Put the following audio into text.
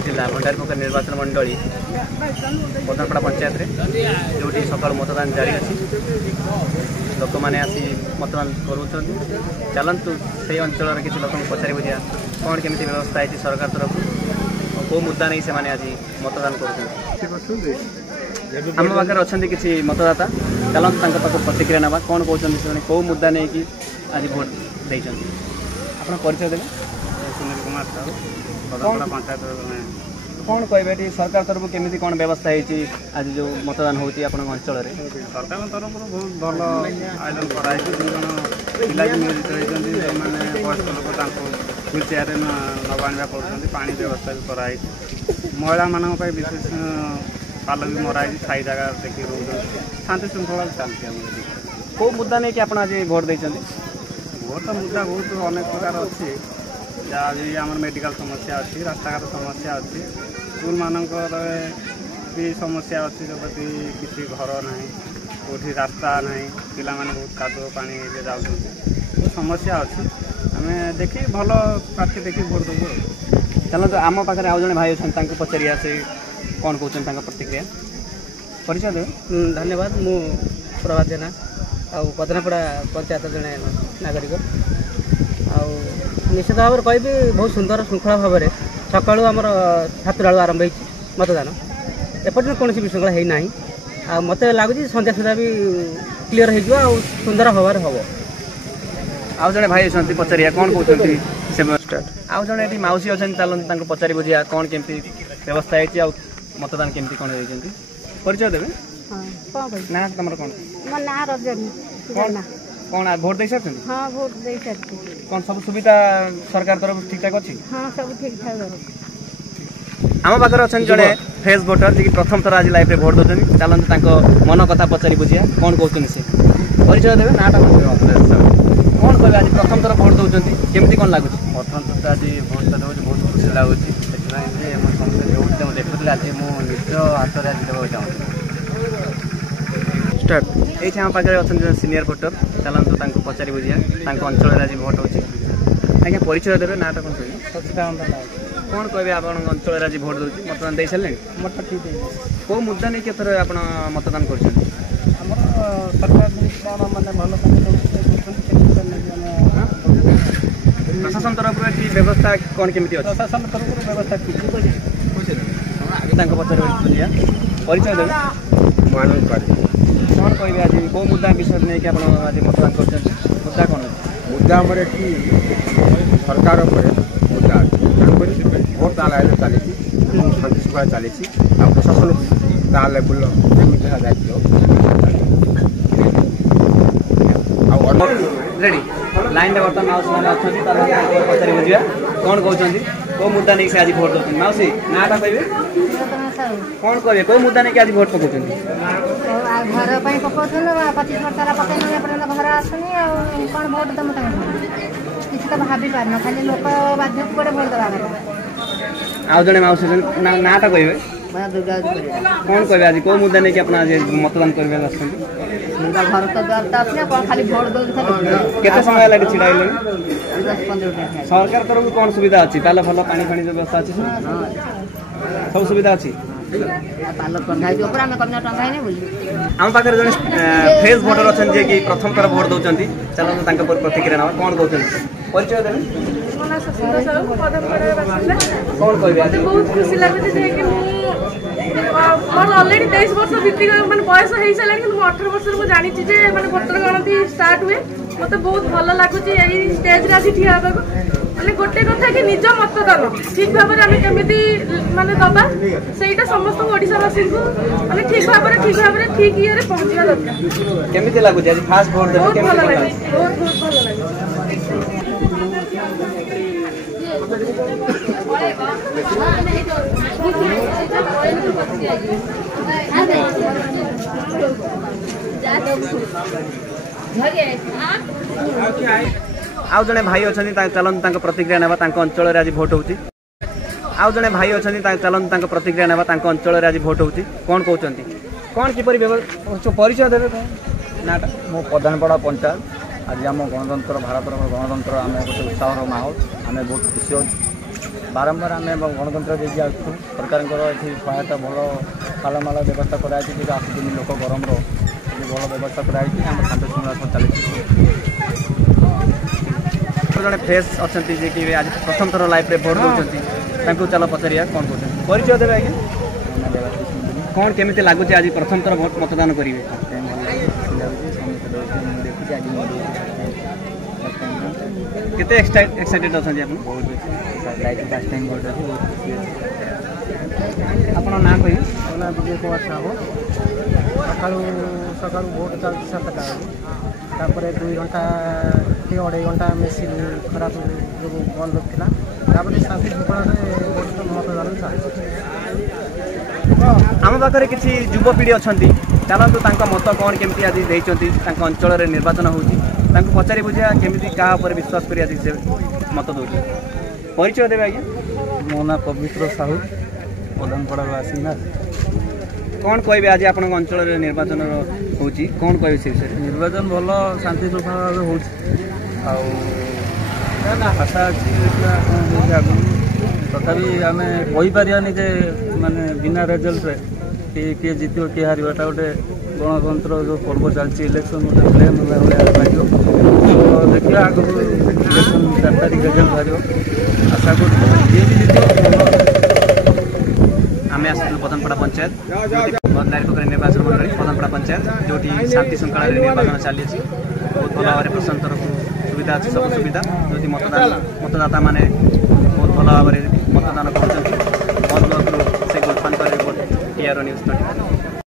जिला भंडारीपोखरी निर्वाचन मंडली पदनपड़ा पंचायत जो सकाल मतदान जारी अच्छी लोक मैंने आसी मतदान कर चलतु से अंचल किसी लोक पचारि बुझा कौन केमी व्यवस्था है सरकार तरफ कौ मुद्दा नहीं से आज मतदान कर आम पाखे अच्छा किसी मतदाता चलते प्रतिक्रिया ना कौन कहते कौ मुद्दा नहीं कि आज भोट देते आप परिचय देवे सुनील कुमार साहू पदनपड़ा पंचायत कौन कहे सरकार तरफ केमी कौन व्यवस्था है आज जो मतदान होती अंचल सरकार तरफ बहुत भल आयोजन कराई दु जन पिला भी नियोजित होती जो वयस्क लोक व्हील चेयर नवा कर पानी व्यवस्था भी कराई महिला मानों विशेष पाल भी मराई साई जगह देखिए रोज शांति श्रृंखला चलती कौ मुद्दा नहीं कि आप आज भोट देते भोट मुद्दा बहुत अनेक प्रकार अच्छी जहाँ भी आम मेडिकल समस्या अच्छी रास्ताघाट समस्या अच्छी स्कूल मानकर भी समस्या अच्छी जो प्रति किसी घर ना कौटी रास्ता ना पिला बहुत कादुଅ पानी जाऊँ समस्या अच्छी आम देखी भल प्रार्थी देखिए भोट देवु चलते आम पाखे आउ जड़े भाई अच्छा पचारिया से कौन कहते प्रतिक्रिया परिचय देवे धन्यवाद मु प्रभात जेना आउ पदनपड़ा पंचायत जड़े नागरिक आउ निश्चित भाव में कहि बहुत सुंदर श्रृंखला भाव में सका आमर सातटा बेलू आरंभ हो मतदान एपर्तन कौन विशृंखला है मत लगुच संध्या सुधा भी क्लीयर हो सुंदर भाव हम आउ जड़े भाई अच्छा पचारिया कौन कहते आउ जड़े ये मौसी अच्छा चलते पचारि बुझा कौन केमी व्यवस्था है मतदान केमती कौन होती परिचय देवे ना तुम कौन ना रजनी कौन भोट दे सारी हाँ भोट दे सारी कौन सब सुविधा सरकार तरफ ठीक ठाक अच्छी हाँ सब ठीक ठाक आम पाखे अच्छा जड़े फ्रेश भोटर जी प्रथम थर आज लाइफ भोट दौरान चलते मन कथा पचारि बुझा कौन कहते से परिचय देवे नाटा कौन कह आज प्रथम थर भोट दौरान केमती कौन लगुच प्रथम थर आज भोट तो दूसरी बहुत खुशी लगुच समस्त जो देखुली आज मुझ निज हाथ में आज देवा चाहूँ स्टार्ट ये आम पाखे अच्छा सीनियर भोटर चलते पचारि बुझा अंचल आज भोट हो आज्ञा परिचय देवे नाटा कौन कह कौन कहे आप अंचल आज भोट दूसरी मतदान दे सारे मत ठीक कौ मुद्दा नहीं केतर आप मतदान कर सरकार कौन मैंने प्रशासन तरफ व्यवस्था कौन केमी प्रशासन तरफ व्यवस्था ठीक पचार परिचय देवे कौन कहे आज कौ मुद्दा विषय नहीं कि आज मतदान कर मुद्दा कौन मुद्दा आम सरकार मुद्दा भोट ता लाइन चली शांति श्रृंखला चली प्रशासन ता लेवल दायित्व रेडी लाइन बर्तमान माउसी मैंने अच्छा पचारि बुझा कौन कहते कौ मुद्दा नहीं से आज भोट दौरान माउसी नाटा कहे कौन कहे कौ मुद्दा नहीं कि आज भोट पकाउं घर पकाऊ 25 वर्ष पकड़ घर आसुनी कौन भोट दम किसी तो भाभी पार खाली लोक बाध्य कड़े भोट देवा आउ जड़े माउसी नाटा कहे कौन कहे आज कौ मुद्दा नहीं कि अपना मतदान कर घर तो द्वार कौन खाली भोट दो केते समय लगे छिड़ा 10-15 मिनट सरकार तरफ कौन सुविधा अच्छी भल पानी फानी व्यवस्था अच्छी सब सुविधा अच्छी आम पाखे जन फ्रेश भोटर अच्छा जी कि प्रथम थर भोट दौरान चलते प्रतिक्रिया ना कौन कहते परिचय देवे कौन कह बहुत खुशी लगे मोर अलरेडी 23 वर्ष बीती मैंने बयस हो सारे कि 18 वर्ष मुझे जानी मैंने भोटर गणति स्टार्ट हुए मत बहुत भल लगुच स्टेज आज ठिया मैंने गोटे कथा कि निज मतदान ठीक भाव में केमी माने दबा से समस्त ओडावासी को मैंने ठीक भाव में ठीक ये पहुँचा दरकार केमी लगुच आज फास्ट भोट बहुत भल लगे बहुत भल लगे आउ जड़े भाई अच्छा चलते प्रतिक्रिया ना अंचल आज भोट हो आउ जड़े भाई अच्छा चलते प्रतिक्रिया ना अंचल आज भोट हो कौन कहते कौन किपर परिचय देवे नाटा मो पदनपड़ा पंचायत आज आम गणतंत्र भारत गणतंत्र आम गोटे उत्साह माहौल आम बहुत खुशी हो बारंबार आम गणतंत्र देखिए आसू सरकार ये सहायता भल तालमाला व्यवस्था कराई आसुन लोक गरम भल व्यवस्था कराई आम शांति श्रृंखला चली जड़े फ्रेश अच्छा जी कि आज प्रथम थर लाइफ रे भोट दौरान चल पचारिया कौन कहते परिचय देवे आज्ञा कौन केमी लगुच आज प्रथम थर भोट मतदान करेंगे केते एक्साइटेड अच्छा आप ना कही ना विजय कुमार साहू सका भोट चलती 7टा तापर 2 घंटा कि 2.5 घंटा मेसीन खराब जो बंद था शांति श्रृंखला भोट मतदान चली आम पाखे किसी युवपीढ़ी अच्छा चलतु मत कौन केमी आज देती अंचल निर्वाचन होती पचारि बुझा केमी क्या विश्वास कर मत दौर परिचय देवे आज्ञा मो ना पवित्र साहू प्रधानपड़ा बासिंदा कौन कहे आज आप अंचल निर्वाचन होची कौन कहे से विषय निर्वाचन भल शांति श्रृंखला भाव हो आशा अच्छी तथापि आम कहीपरानी जे माने बिना रेजल्ट किए जित किए हारटा गोटे गणतंत्र जो पर्व चलती इलेक्शन गोटे फ्लेम भाया लगे तो देखिए आगे इलेक्शन 4 तारिख रेजल्ट बाहर आशा कर आम आसलु पदनपड़ा पंचायत निर्वाचन मंडल पदनपड़ा पंचायत जो शांति श्रृंखला निर्वाचन चली बहुत भल भाव प्रशासन तरफ सुविधा अच्छी सब सुविधा जो मतदाता मैंने बहुत भल भाव मतदान कर ब्लॉक से गुलफान रिपोर्ट टीआर न्यूज 24।